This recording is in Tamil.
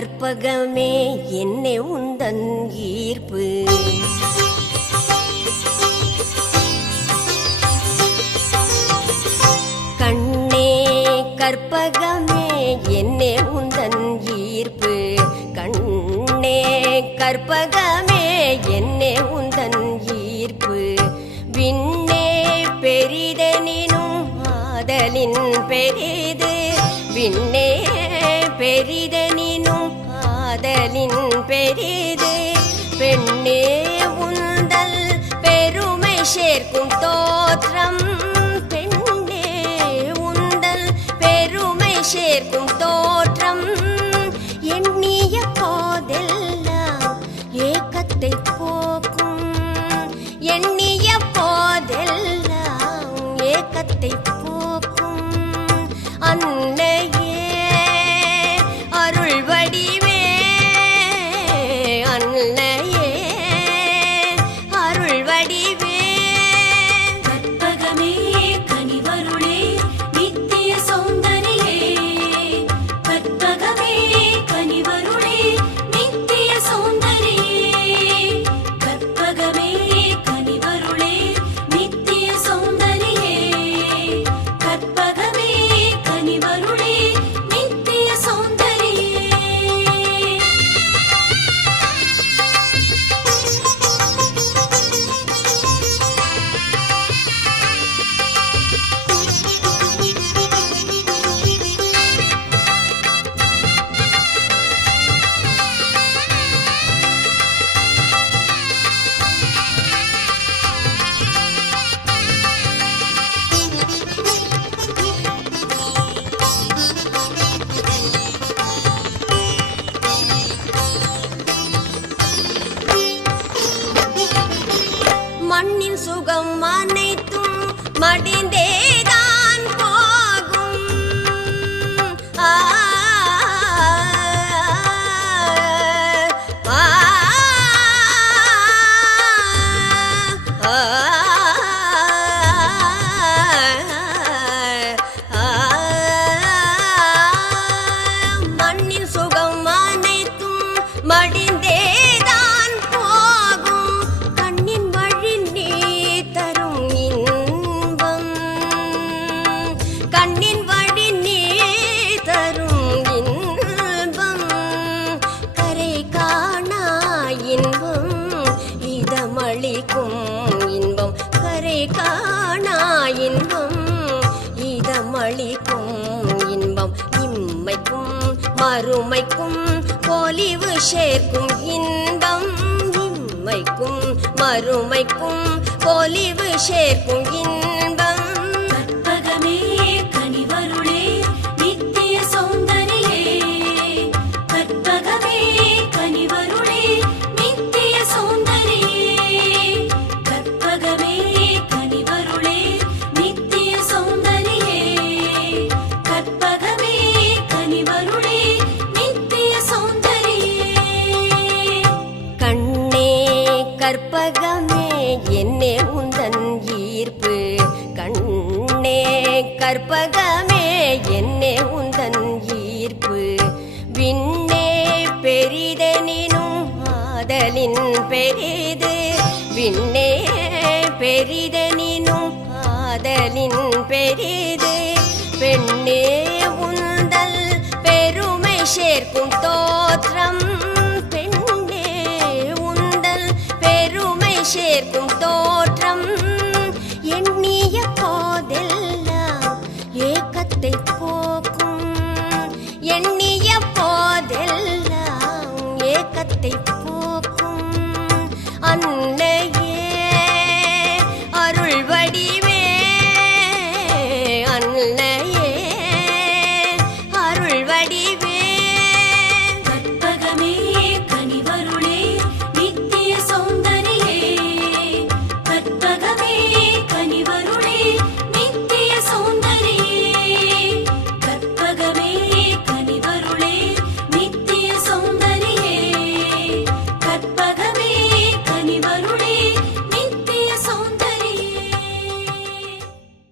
கற்பகமே என்னை உந்தன் ஈர்ப்பு. கண்ணே கற்பகமே என்னை உந்தன் ஈர்ப்பு. கண்ணே கற்பகமே என்னை உந்தன் ஈர்ப்பு. விண்ணே பெரிதெனினும் ஆதலின் பெரிது. விண்ணே ஆதலின் மண்ணின் சுகம் அனைத்தும் மடி மறுமைக்கும் பொலிவு சேர்க்கும் இன்பம் இம்மைக்கும் மறுமைக்கும் பொலிவு சேர்க்கும் இன்பம் கற்பகமே என்னே உந்தன் ஈர்ப்பு. கண்ணே கற்பகமே என்னே உந்தன் ஈர்ப்பு. விண்ணே பெரிதெனினும் ஆதலின் பெரிது. விண்ணே பெரிதெனினும் ஆதலின் பெரிது. பெண்ணே உந்தல் பெருமை சேர்க்கும் தோற்றம். பெண்ணே உந்தல் பெருமை சேர்க்கும் தோற்றம்